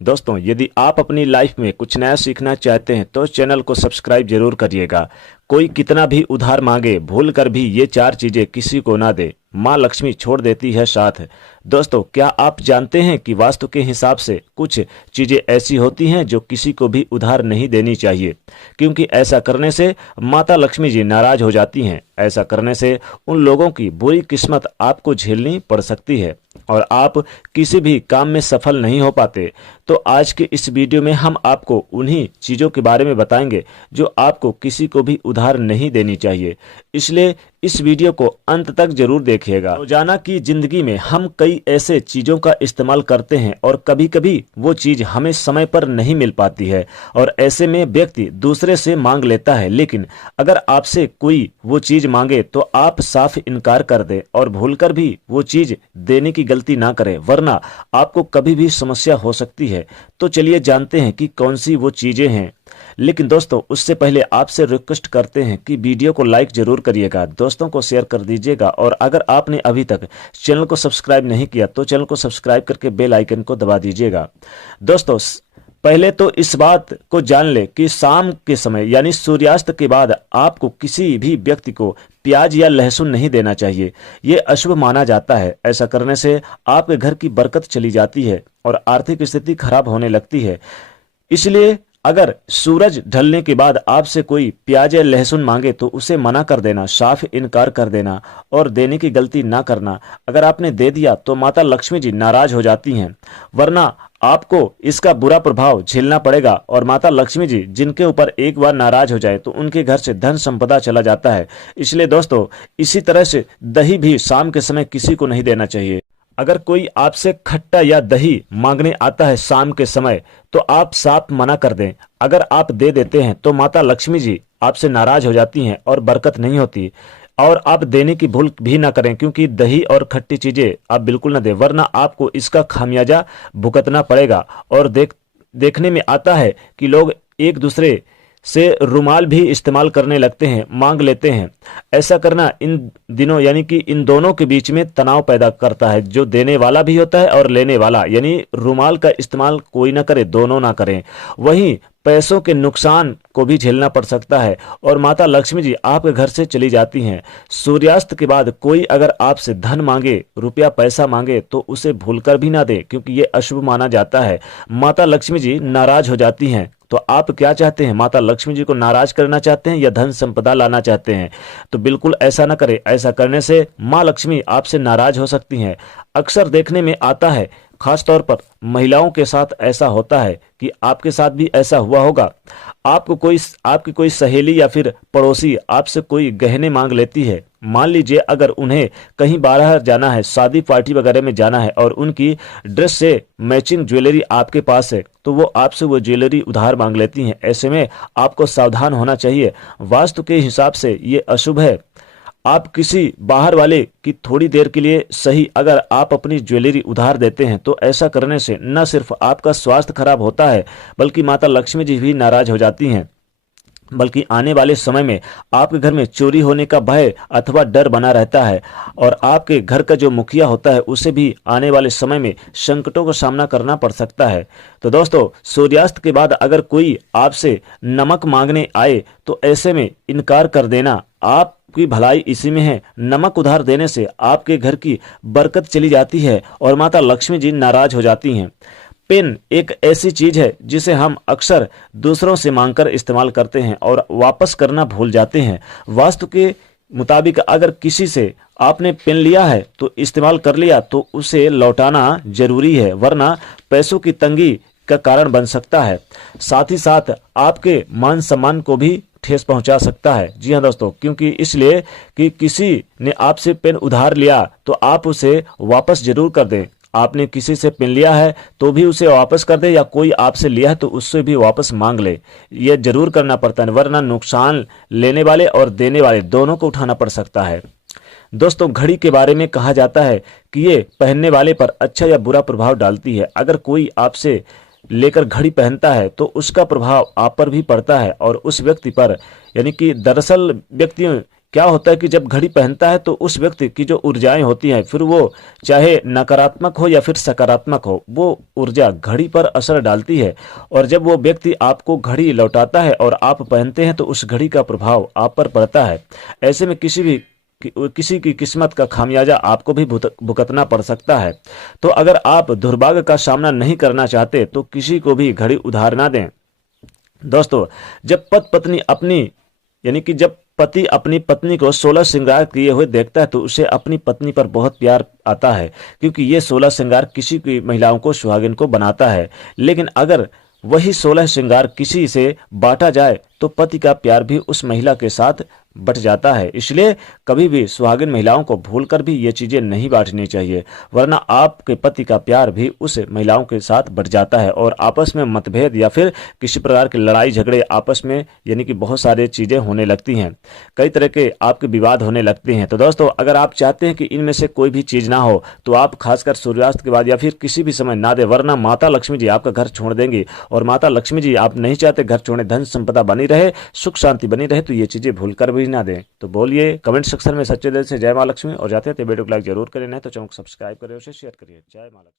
दोस्तों, यदि आप अपनी लाइफ में कुछ नया सीखना चाहते हैं तो चैनल को सब्सक्राइब जरूर करिएगा। कोई कितना भी उधार मांगे, भूल कर भी ये चार चीजें किसी को ना दे, माँ लक्ष्मी छोड़ देती है साथ। दोस्तों, क्या आप जानते हैं कि वास्तु के हिसाब से कुछ चीजें ऐसी होती हैं जो किसी को भी उधार नहीं देनी चाहिए, क्योंकि ऐसा करने से माता लक्ष्मी जी नाराज हो जाती हैं। ऐसा करने से उन लोगों की बुरी किस्मत आपको झेलनी पड़ सकती है और आप किसी भी काम में सफल नहीं हो पाते। तो आज के इस वीडियो में हम आपको उन्हीं चीज़ों के बारे में बताएंगे जो आपको किसी को भी उधार नहीं देनी चाहिए, इसलिए इस वीडियो को अंत तक जरूर देखिएगा। रोजाना की जिंदगी में हम कई ऐसे चीज़ों का इस्तेमाल करते हैं और कभी कभी वो चीज़ हमें समय पर नहीं मिल पाती है और ऐसे में व्यक्ति दूसरे से मांग लेता है। लेकिन अगर आपसे कोई वो चीज़ मांगे तो आप साफ इनकार कर दें और भूलकर भी वो चीज़ देने की गलती ना करें, वरना आपको कभी भी समस्या हो सकती है। तो चलिए जानते हैं कि कौन सी वो चीज़ें हैं। लेकिन दोस्तों, उससे पहले आपसे रिक्वेस्ट करते हैं कि वीडियो को लाइक जरूर करिएगा, दोस्तों को शेयर कर दीजिएगा और अगर आपने अभी तक चैनल को सब्सक्राइब नहीं किया तो चैनल को सब्सक्राइब करके बेल आइकन को दबा दीजिएगा। दोस्तों, पहले तो इस बात को जान ले कि शाम के समय यानी सूर्यास्त के बाद आपको किसी भी व्यक्ति को प्याज या लहसुन नहीं देना चाहिए। ये अशुभ माना जाता है। ऐसा करने से आपके घर की बरकत चली जाती है और आर्थिक स्थिति खराब होने लगती है। इसलिए अगर सूरज ढलने के बाद आपसे कोई प्याज या लहसुन मांगे तो उसे मना कर देना, साफ इनकार कर देना और देने की गलती ना करना। अगर आपने दे दिया तो माता लक्ष्मी जी नाराज हो जाती हैं, वरना आपको इसका बुरा प्रभाव झेलना पड़ेगा और माता लक्ष्मी जी जिनके ऊपर एक बार नाराज हो जाए तो उनके घर से धन संपदा चला जाता है। इसलिए दोस्तों, इसी तरह से दही भी शाम के समय किसी को नहीं देना चाहिए। अगर कोई आपसे खट्टा या दही मांगने आता है शाम के समय तो आप साफ मना कर दें। अगर आप दे देते हैं तो माता लक्ष्मी जी आपसे नाराज हो जाती हैं और बरकत नहीं होती। और आप देने की भूल भी ना करें, क्योंकि दही और खट्टी चीजें आप बिल्कुल ना दें, वरना आपको इसका खामियाजा भुगतना पड़ेगा। और देखने में आता है कि लोग एक दूसरे से रुमाल भी इस्तेमाल करने लगते हैं, मांग लेते हैं। ऐसा करना इन दिनों यानी कि इन दोनों के बीच में तनाव पैदा करता है, जो देने वाला भी होता है और लेने वाला। यानी रुमाल का इस्तेमाल कोई ना करे, दोनों ना करें। वहीं पैसों के नुकसान को भी झेलना पड़ सकता है और माता लक्ष्मी जी आपके घर से चली जाती हैं। सूर्यास्त के बाद कोई अगर आपसे धन मांगे, रुपया पैसा मांगे तो उसे भूलकर भी ना दे, क्योंकि ये अशुभ माना जाता है। माता लक्ष्मी जी नाराज हो जाती हैं। तो आप क्या चाहते हैं? माता लक्ष्मी जी को नाराज करना चाहते हैं या धन संपदा लाना चाहते हैं? तो बिल्कुल ऐसा ना करें। ऐसा करने से माँ लक्ष्मी आपसे नाराज हो सकती हैं। अक्सर देखने में आता है, खास तौर पर महिलाओं के साथ ऐसा होता है कि आपके साथ भी ऐसा हुआ होगा। आपकी कोई सहेली या फिर पड़ोसी आपसे कोई गहने मांग लेती है। मान लीजिए अगर उन्हें कहीं बाहर जाना है, शादी पार्टी वगैरह में जाना है और उनकी ड्रेस से मैचिंग ज्वेलरी आपके पास है, तो वो आपसे वो ज्वेलरी उधार मांग लेती हैं। ऐसे में आपको सावधान होना चाहिए। वास्तु के हिसाब से ये अशुभ है। आप किसी बाहर वाले की थोड़ी देर के लिए सही अगर आप अपनी ज्वेलरी उधार देते हैं तो ऐसा करने से न सिर्फ आपका स्वास्थ्य खराब होता है, बल्कि माता लक्ष्मी जी भी नाराज हो जाती हैं। बल्कि आने वाले समय में आपके घर में चोरी होने का भय अथवा डर बना रहता है और आपके घर का जो मुखिया होता है उसे भी आने वाले समय में संकटों का सामना करना पड़ सकता है। तो दोस्तों, सूर्यास्त के बाद अगर कोई आपसे नमक मांगने आए तो ऐसे में इनकार कर देना। आपकी भलाई इसी में है। नमक उधार देने से आपके घर की बरकत चली जाती है और माता लक्ष्मी जी नाराज हो जाती हैं। पेन एक ऐसी चीज है जिसे हम अक्सर दूसरों से मांगकर इस्तेमाल करते हैं और वापस करना भूल जाते हैं। वास्तु के मुताबिक अगर किसी से आपने पेन लिया है तो इस्तेमाल कर लिया तो उसे लौटाना जरूरी है, वरना पैसों की तंगी का कारण बन सकता है। साथ ही साथ आपके मान सम्मान को भी ठेस पहुंचा सकता है। जी हाँ दोस्तों, क्योंकि इसलिए कि किसी ने आपसे पेन उधार लिया तो आप उसे वापस जरूर कर दें। आपने किसी से पेन लिया है तो भी उसे वापस कर दे, या कोई आपसे लिया है तो उससे भी वापस मांग ले। यह जरूर करना पड़ता है, वरना नुकसान लेने वाले और देने वाले दोनों को उठाना पड़ सकता है। दोस्तों, घड़ी के बारे में कहा जाता है कि ये पहनने वाले पर अच्छा या बुरा प्रभाव डालती है। अगर कोई आपसे लेकर घड़ी पहनता है तो उसका प्रभाव आप पर भी पड़ता है और उस व्यक्ति पर, यानी कि दरअसल व्यक्ति क्या होता है कि जब घड़ी पहनता है तो उस व्यक्ति की जो ऊर्जाएं होती हैं, फिर वो चाहे नकारात्मक हो या फिर सकारात्मक हो, वो ऊर्जा घड़ी पर असर डालती है। और जब वो व्यक्ति आपको घड़ी लौटाता है और आप पहनते हैं तो उस घड़ी का प्रभाव आप पर पड़ता है। ऐसे में किसी की किस्मत का खामियाजा आपको भी भुगतना पड़ सकता है। तो अगर आप दुर्भाग्य का सामना नहीं करना चाहते तो किसी को भी घड़ी उधार ना दें। दोस्तों, जब पति पत्नी अपनी यानी कि जब पति अपनी पत्नी को 16 श्रृंगार किए हुए देखता है तो उसे अपनी पत्नी पर बहुत प्यार आता है, क्योंकि ये 16 श्रृंगार किसी की महिलाओं को सुहागिन को बनाता है। लेकिन अगर वही 16 श्रृंगार किसी से बांटा जाए तो पति का प्यार भी उस महिला के साथ बट जाता है। इसलिए कभी भी सुहागिन महिलाओं को भूलकर भी ये चीजें नहीं बांटनी चाहिए, वरना आपके पति का प्यार भी उस महिलाओं के साथ बट जाता है और आपस में मतभेद या फिर किसी प्रकार की लड़ाई झगड़े आपस में यानी कि बहुत सारी चीजें होने लगती हैं, कई तरह के आपके विवाद होने लगते हैं। तो दोस्तों, अगर आप चाहते हैं कि इनमें से कोई भी चीज ना हो तो आप खासकर सूर्यास्त के बाद या फिर किसी भी समय ना दे, वरना माता लक्ष्मी जी आपका घर छोड़ देंगी। और माता लक्ष्मी जी आप नहीं चाहते घर छोड़े, धन संपदा बनी रहे, सुख शांति बनी रहे, तो ये चीजें भूल कर भी ना दें। तो बोलिए कमेंट सेक्शन में सच्चे दिल से जय मां लक्ष्मी, और जाते हैं वीडियो को लाइक जरूर करें, नहीं तो चैनल को सब्सक्राइब करें, उसे शेयर करिए। जय मां लक्ष्मी।